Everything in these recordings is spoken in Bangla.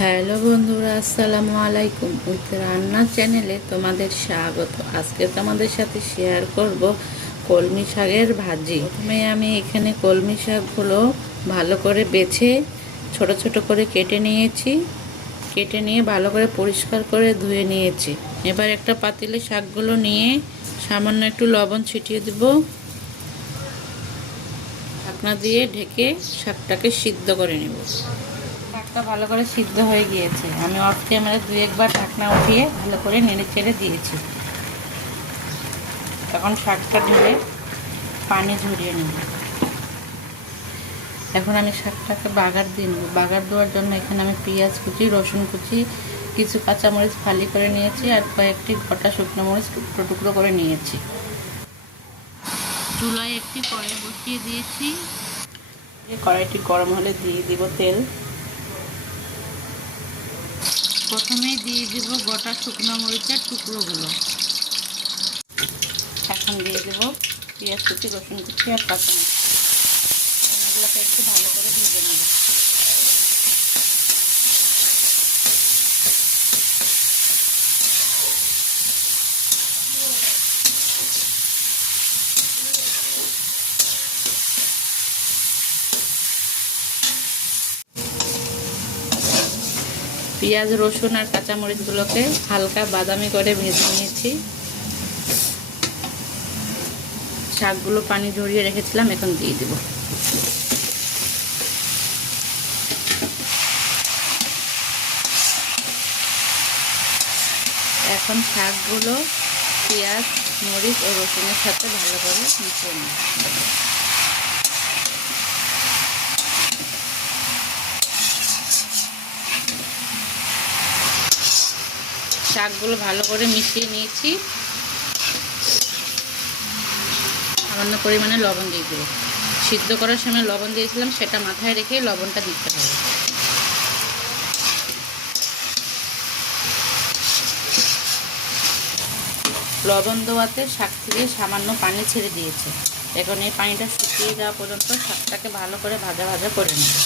হ্যালো বন্ধুরা, আসসালামু আলাইকুম। উইথ রান্না চ্যানেলে তোমাদের স্বাগত। আজকে তোমাদের সাথে শেয়ার করব কলমি শাকের ভাজি। প্রথমে আমি এখানে কলমি শাকগুলো ভালো করে বেছে ছোট ছোট করে কেটে নিয়েছি। কেটে নিয়ে ভালো করে পরিষ্কার করে ধুয়ে নিয়েছি। এবার একটা পাতিলে শাকগুলো নিয়ে সামান্য একটু লবণ ছিটিয়ে দেব। ঢাকনা দিয়ে ঢেকে শাকটাকে সিদ্ধ করে নেব। শাকটা ভালো করে সিদ্ধ হয়ে গিয়েছে। আমি অফ ক্যামেরা দুই একবার ঢাকনা উঠিয়ে ভালো করে নেড়ে চেড়ে দিয়েছি। এখন শাকটা ঢেলে পানি ঝরিয়ে নেব। এখন আমি শাকটাকে বাগার দিয়ে নেব। বাগার দেওয়ার জন্য এখানে আমি পেঁয়াজ কুচি, রসুন কুচি, কিছু কাঁচামরিচ ফালি করে নিয়েছি আর কয়েকটি গোটা শুকনো মরিচ টুকরো টুকরো করে নিয়েছি। চুলায় একটি কড়াই বসিয়ে দিয়েছি। কড়াইটি গরম হলে দিয়ে দিব তেল। প্রথমেই দিয়ে দেব গোটা শুকনো মরিচের টুকরোগুলো। এখন দিয়ে দেব পেঁয়াজ কুচি, রসুন কুচি আর কাঁচামরিচ। এগুলোকে একটু ভালো করে ভেজে নেব। পেঁয়াজ, রসুন আর কাঁচামরিচগুলোকে হালকা বাদামি করে ভেজে নিয়েছি। শাকগুলো পানি ঝরিয়ে রেখেছিলাম, এখন দিয়ে দেব। এখন শাকগুলো পেঁয়াজ, মরিচ ও রসুনের সাথে ভালো করে মিশিয়ে নেব। শাকগুলো ভালো করে মিশিয়ে নিয়েছি। সামান্য পরিমাণে লবণ দিয়ে দেবো। সিদ্ধ করার সময় লবণ দিয়েছিলাম, সেটা মাথায় রেখে লবণটা দিতে হবে। লবণ দেওয়াতে শাক থেকে সামান্য পানি ছেড়ে দিয়েছে। এখন এই পানিটা শুকিয়ে যাওয়া পর্যন্ত শাকটাকে ভালো করে ভাজা ভাজা করে নেব।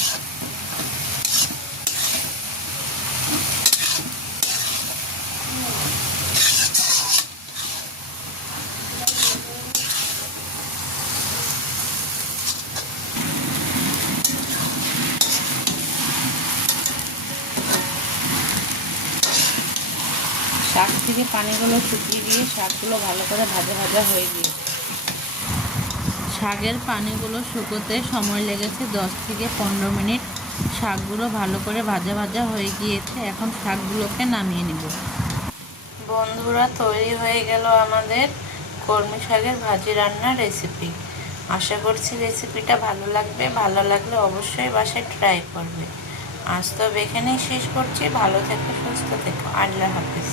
শাক থেকে পানিগুলো শুকিয়ে গিয়ে শাকগুলো ভালো করে ভাজা ভাজা হয়ে গিয়েছে। শাকের পানিগুলো শুকোতে সময় লেগেছে 10 থেকে 15 মিনিট। শাকগুলো ভালো করে ভাজা ভাজা হয়ে গিয়েছে। এখন শাকগুলোকে নামিয়ে নেব। বন্ধুরা, তৈরি হয়ে গেল আমাদের কলমি শাকের ভাজি রান্নার রেসিপি। আশা করছি রেসিপিটা ভালো লাগবে। ভালো লাগলে অবশ্যই বাসায় ট্রাই করবে। আজ তো এখানেই শেষ করছি। ভালো থেকো, সুস্থ থেকো। আল্লাহ হাফেজ।